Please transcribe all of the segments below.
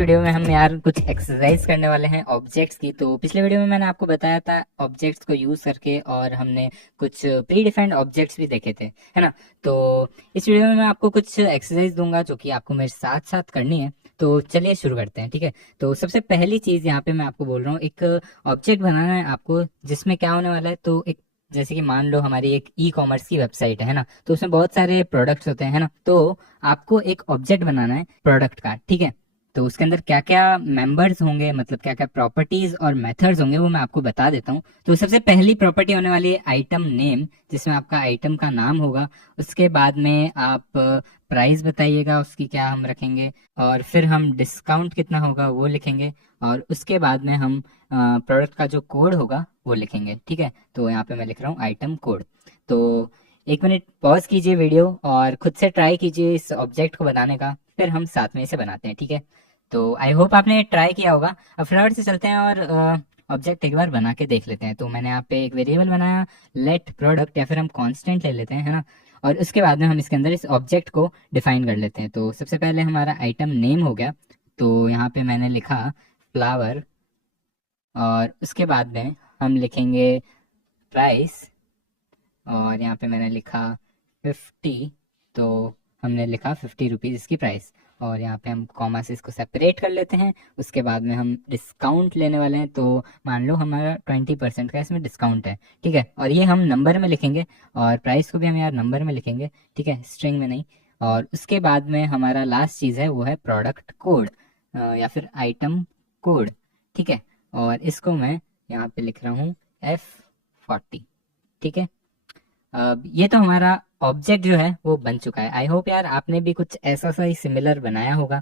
Video में हम यार कुछ एक्सरसाइज करने वाले हैं ऑब्जेक्ट्स की। तो पिछले वीडियो में मैंने आपको बताया था ऑब्जेक्ट्स को यूज करके, और हमने कुछ प्री डिफाइंड ऑब्जेक्ट्स भी देखे थे, है ना। तो इस वीडियो में मैं आपको कुछ एक्सरसाइज दूंगा जो कि आपको मेरे साथ साथ करनी है। तो चलिए शुरू करते हैं, ठीक है। तो सबसे पहली चीज यहाँ पे मैं आपको बोल रहा हूँ, एक ऑब्जेक्ट बनाना है आपको, जिसमें क्या होने वाला है। तो एक जैसे कि मान लो हमारी एक ई कॉमर्स की वेबसाइट है ना, तो उसमें बहुत सारे प्रोडक्ट्स होते हैं, है ना। तो आपको एक ऑब्जेक्ट बनाना है प्रोडक्ट का, ठीक है। तो उसके अंदर क्या क्या मेंबर्स होंगे, मतलब क्या क्या प्रॉपर्टीज और मेथड्स होंगे, वो मैं आपको बता देता हूँ। तो सबसे पहली प्रॉपर्टी होने वाली है आइटम नेम, जिसमें आपका आइटम का नाम होगा। उसके बाद में आप प्राइस बताइएगा उसकी, क्या हम रखेंगे। और फिर हम डिस्काउंट कितना होगा वो लिखेंगे। और उसके बाद में हम प्रोडक्ट का जो कोड होगा वो लिखेंगे, ठीक है। तो यहाँ पे मैं लिख रहा हूँ आइटम कोड। तो एक मिनट पॉज कीजिए वीडियो और खुद से ट्राई कीजिए इस ऑब्जेक्ट को बनाने का, फिर हम साथ में इसे बनाते हैं, ठीक है। तो आई होप आपने ट्राई किया होगा। अब फटाफट से चलते हैं और ऑब्जेक्ट एक बार बना के देख लेते हैं। तो मैंने यहाँ पे एक वेरिएबल बनाया, लेट प्रोडक्ट, या फिर हम कांस्टेंट ले लेते हैं, है ना। और उसके बाद में हम इसके अंदर इस ऑब्जेक्ट को डिफाइन कर लेते हैं। तो सबसे पहले हमारा आइटम नेम हो गया, तो यहाँ पे मैंने लिखा फ्लावर। और उसके बाद में हम लिखेंगे प्राइस, और यहाँ पे मैंने लिखा 50। तो हमने लिखा 50 रुपीज़ इसकी प्राइस। और यहाँ पे हम कॉमा से इसको सेपरेट कर लेते हैं। उसके बाद में हम डिस्काउंट लेने वाले हैं, तो मान लो हमारा 20% का इसमें डिस्काउंट है, ठीक है। और ये हम नंबर में लिखेंगे, और प्राइस को भी हम यार नंबर में लिखेंगे, ठीक है, स्ट्रिंग में नहीं। और उसके बाद में हमारा लास्ट चीज़ है वो है प्रोडक्ट कोड, या फिर आइटम कोड, ठीक है। और इसको मैं यहाँ पे लिख रहा हूँ F40, ठीक है। अब ये तो हमारा ऑब्जेक्ट जो है वो बन चुका है। आई होप यार आपने भी कुछ ऐसा सा ही सिमिलर बनाया होगा।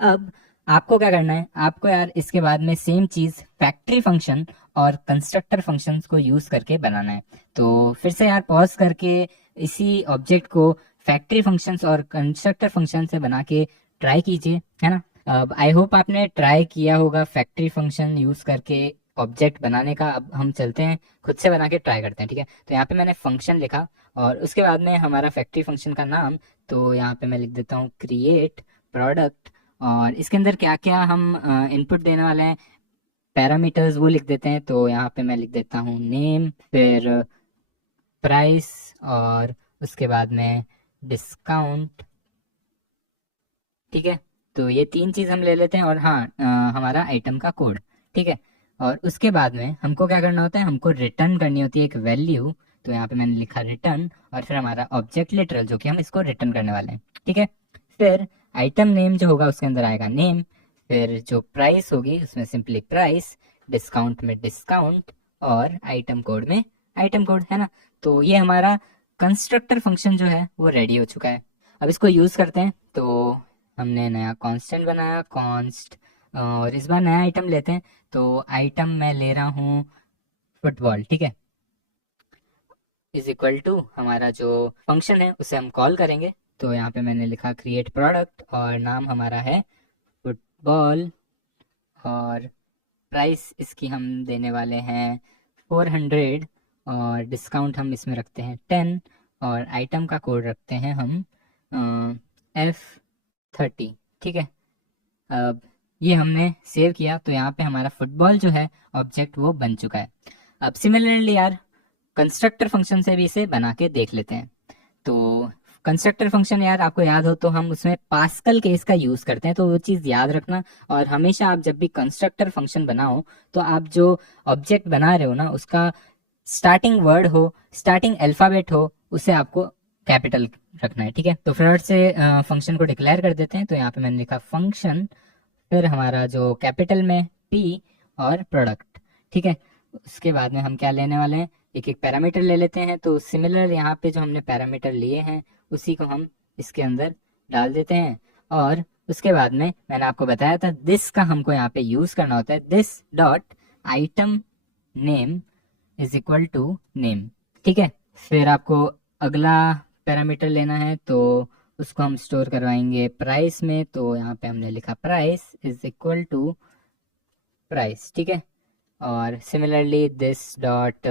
अब आपको क्या करना है, आपको यार इसके बाद में सेम चीज फैक्ट्री फंक्शन और कंस्ट्रक्टर फंक्शंस को यूज करके बनाना है। तो फिर से यार पॉज करके इसी ऑब्जेक्ट को फैक्ट्री फंक्शंस और कंस्ट्रक्टर फंक्शन से बना के ट्राई कीजिए, है ना। अब आई होप आपने ट्राई किया होगा फैक्ट्री फंक्शन यूज करके ऑब्जेक्ट बनाने का। अब हम चलते हैं खुद से बना के ट्राई करते हैं, ठीक है। तो यहाँ पे मैंने फंक्शन लिखा, और उसके बाद में हमारा फैक्ट्री फंक्शन का नाम, तो यहाँ पे मैं लिख देता हूँ क्रिएट प्रोडक्ट। और इसके अंदर क्या क्या हम इनपुट देने वाले हैं, पैरामीटर्स, वो लिख देते हैं। तो यहाँ पे मैं लिख देता हूँ नेम, फिर प्राइस, और उसके बाद में डिस्काउंट, ठीक है। तो ये तीन चीज हम ले लेते हैं, और हाँ हमारा आइटम का कोड, ठीक है। और उसके बाद में हमको क्या करना होता है, हमको रिटर्न करनी होती है एक वैल्यू। तो यहाँ पे मैंने लिखा रिटर्न, और फिर हमारा ऑब्जेक्ट लिटरल, जो कि हम इसको रिटर्न करने वाले हैं, ठीक है। फिर आइटम नेम जो होगा उसके अंदर आएगा नेम, फिर जो प्राइस होगी उसमें सिंपली प्राइस, डिस्काउंट में डिस्काउंट, और आइटम कोड में आइटम कोड, है ना। तो ये हमारा कंस्ट्रक्टर फंक्शन जो है वो रेडी हो चुका है। अब इसको यूज करते हैं। तो हमने नया कांस्टेंट बनाया कॉन्स्ट, और इस बार नया आइटम लेते हैं। तो आइटम मैं ले रहा हूँ फुटबॉल, ठीक है। इज इक्वल टू हमारा जो फंक्शन है उसे हम कॉल करेंगे। तो यहाँ पे मैंने लिखा क्रिएट प्रोडक्ट, और नाम हमारा है फुटबॉल। और प्राइस इसकी हम देने वाले हैं 400, और डिस्काउंट हम इसमें रखते हैं 10, और आइटम का कोड रखते हैं हम F30, ठीक है। अब ये हमने सेव किया, तो यहाँ पे हमारा फुटबॉल जो है ऑब्जेक्ट वो बन चुका है। अब सिमिलरली यार कंस्ट्रक्टर फंक्शन से भी इसे बना के देख लेते हैं। तो कंस्ट्रक्टर फंक्शन यार आपको याद हो तो हम उसमें पास्कल केस का यूज करते हैं, तो वो चीज याद रखना। और हमेशा आप जब भी कंस्ट्रक्टर फंक्शन बनाओ, तो आप जो ऑब्जेक्ट बना रहे हो ना, उसका स्टार्टिंग वर्ड हो, स्टार्टिंग अल्फाबेट हो, उसे आपको कैपिटल रखना है, ठीक है। तो फिर से फंक्शन को डिक्लेयर कर देते हैं। तो यहाँ पे मैंने लिखा फंक्शन, फिर हमारा जो कैपिटल में P, और प्रोडक्ट, ठीक है। उसके बाद में हम क्या लेने वाले हैं, एक एक पैरामीटर ले लेते हैं। तो सिमिलर यहाँ पे जो हमने पैरामीटर लिए हैं उसी को हम इसके अंदर डाल देते हैं। और उसके बाद में मैंने आपको बताया था दिस का हमको यहाँ पे यूज करना होता है, this dot item name is equal to name, ठीक है। फिर आपको अगला पैरामीटर लेना है, तो उसको हम स्टोर करवाएंगे प्राइस में। तो यहाँ पे हमने लिखा price is equal to price, ठीक है। और similarly this dot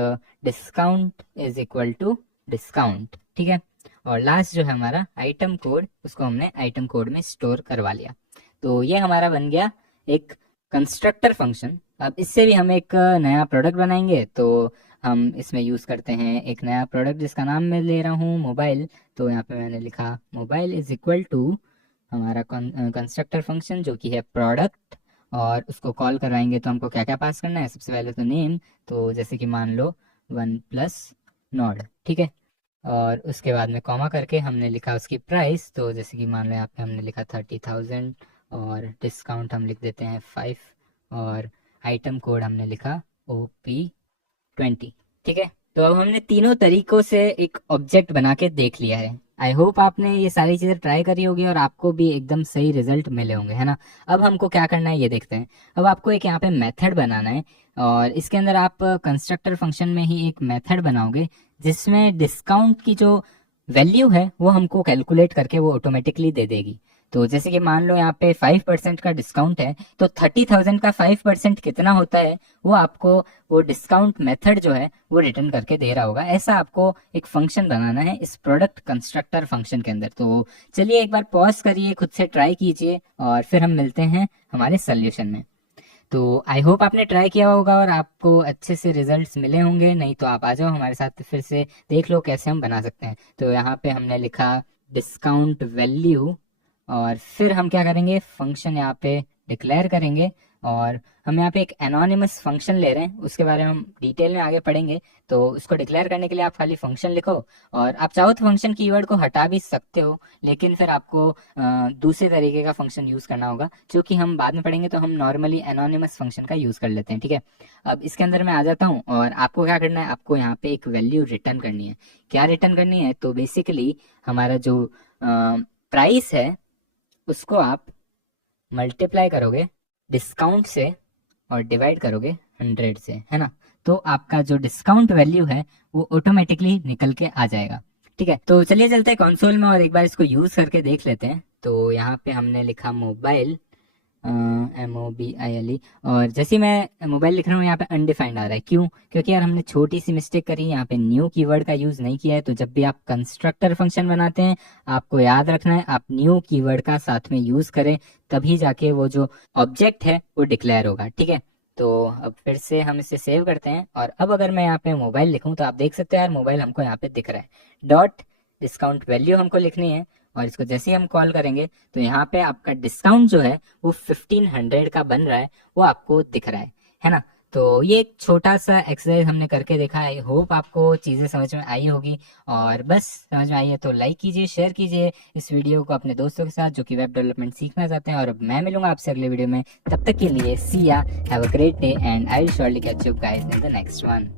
discount is equal to discount, ठीक है। और लास्ट जो है हमारा आइटम कोड, उसको हमने आइटम कोड में स्टोर करवा लिया। तो ये हमारा बन गया एक कंस्ट्रक्टर फंक्शन। अब इससे भी हम एक नया प्रोडक्ट बनाएंगे, तो हम इसमें यूज़ करते हैं एक नया प्रोडक्ट जिसका नाम मैं ले रहा हूँ मोबाइल। तो यहाँ पे मैंने लिखा मोबाइल इज इक्वल टू हमारा कंस्ट्रक्टर फंक्शन जो कि है प्रोडक्ट, और उसको कॉल करवाएंगे तो हमको क्या क्या पास करना है। सबसे पहले तो नेम, तो जैसे कि मान लो वन प्लस नॉड, ठीक है। और उसके बाद में कॉमा करके हमने लिखा उसकी प्राइस, तो जैसे कि मान लो यहाँ पे हमने लिखा 30,000, और डिस्काउंट हम लिख देते हैं 5, और आइटम कोड हमने लिखा OP20, ठीक है। तो अब हमने तीनों तरीकों से एक ऑब्जेक्ट बना के देख लिया है। आई होप आपने ये सारी चीज़ें ट्राई करी होगी और आपको भी एकदम सही रिजल्ट मिले होंगे, है ना। अब हमको क्या करना है ये देखते हैं। अब आपको एक यहाँ पे मेथड बनाना है, और इसके अंदर आप कंस्ट्रक्टर फंक्शन में ही एक मेथड बनाओगे जिसमें डिस्काउंट की जो वैल्यू है वो हमको कैलकुलेट करके वो ऑटोमेटिकली दे देगी। तो जैसे कि मान लो यहाँ पे 5% का डिस्काउंट है, तो 30,000 का 5% कितना होता है वो आपको वो डिस्काउंट मेथड जो है वो रिटर्न करके दे रहा होगा। ऐसा आपको एक फंक्शन बनाना है इस प्रोडक्ट कंस्ट्रक्टर फंक्शन के अंदर। तो चलिए एक बार पॉज करिए, खुद से ट्राई कीजिए, और फिर हम मिलते हैं हमारे सोल्यूशन में। तो आई होप आपने ट्राई किया होगा और आपको अच्छे से रिजल्ट्स मिले होंगे। नहीं तो आप आ जाओ हमारे साथ, फिर से देख लो कैसे हम बना सकते हैं। तो यहाँ पे हमने लिखा डिस्काउंट वैल्यू, और फिर हम क्या करेंगे, फंक्शन यहाँ पे डिक्लेयर करेंगे, और हम यहाँ पे एक एनोनिमस फंक्शन ले रहे हैं, उसके बारे में हम डिटेल में आगे पढ़ेंगे। तो उसको डिक्लेयर करने के लिए आप खाली फंक्शन लिखो, और आप चाहो तो फंक्शन कीवर्ड को हटा भी सकते हो, लेकिन फिर आपको दूसरे तरीके का फंक्शन यूज़ करना होगा जो कि हम बाद में पढ़ेंगे। तो हम नॉर्मली एनोनिमस फंक्शन का यूज़ कर लेते हैं, ठीक है। अब इसके अंदर मैं आ जाता हूँ, और आपको क्या करना है, आपको यहाँ पे एक वैल्यू रिटर्न करनी है। क्या रिटर्न करनी है, तो बेसिकली हमारा जो प्राइस है उसको आप मल्टीप्लाई करोगे डिस्काउंट से और डिवाइड करोगे 100 से, है ना। तो आपका जो डिस्काउंट वैल्यू है वो ऑटोमेटिकली निकल के आ जाएगा, ठीक है। तो चलिए चलते हैं कंसोल में और एक बार इसको यूज करके देख लेते हैं। तो यहाँ पे हमने लिखा मोबाइल, MOBILE, और जैसे ही मैं मोबाइल लिख रहा हूँ यहाँ पे अनडिफाइंड आ रहा है। क्यों? क्योंकि यार हमने छोटी सी मिस्टेक करी, यहाँ पे न्यू कीवर्ड का यूज नहीं किया है। तो जब भी आप कंस्ट्रक्टर फंक्शन बनाते हैं आपको याद रखना है आप न्यू कीवर्ड का साथ में यूज करें, तभी जाके वो जो ऑब्जेक्ट है वो डिक्लेयर होगा, ठीक है। तो अब फिर से हम इसे सेव करते हैं, और अब अगर मैं यहाँ पे मोबाइल लिखूं तो आप देख सकते हैं यार मोबाइल हमको यहाँ पे दिख रहा है। डॉट डिस्काउंट वैल्यू हमको लिखनी है, और इसको जैसे ही हम कॉल करेंगे तो यहाँ पे आपका डिस्काउंट जो है वो 1500 का बन रहा है, वो आपको दिख रहा है ना। तो ये एक छोटा सा एक्सरसाइज हमने करके देखा है। आई होप आपको चीज़ें समझ में आई होगी, और बस समझ में आई है तो लाइक कीजिए, शेयर कीजिए इस वीडियो को अपने दोस्तों के साथ जो कि वेब डेवलपमेंट सीखना चाहते हैं। और अब मैं मिलूंगा आपसे अगले वीडियो में, तब तक के लिए सी या, have a great day, and I will surely catch you guys in the next one.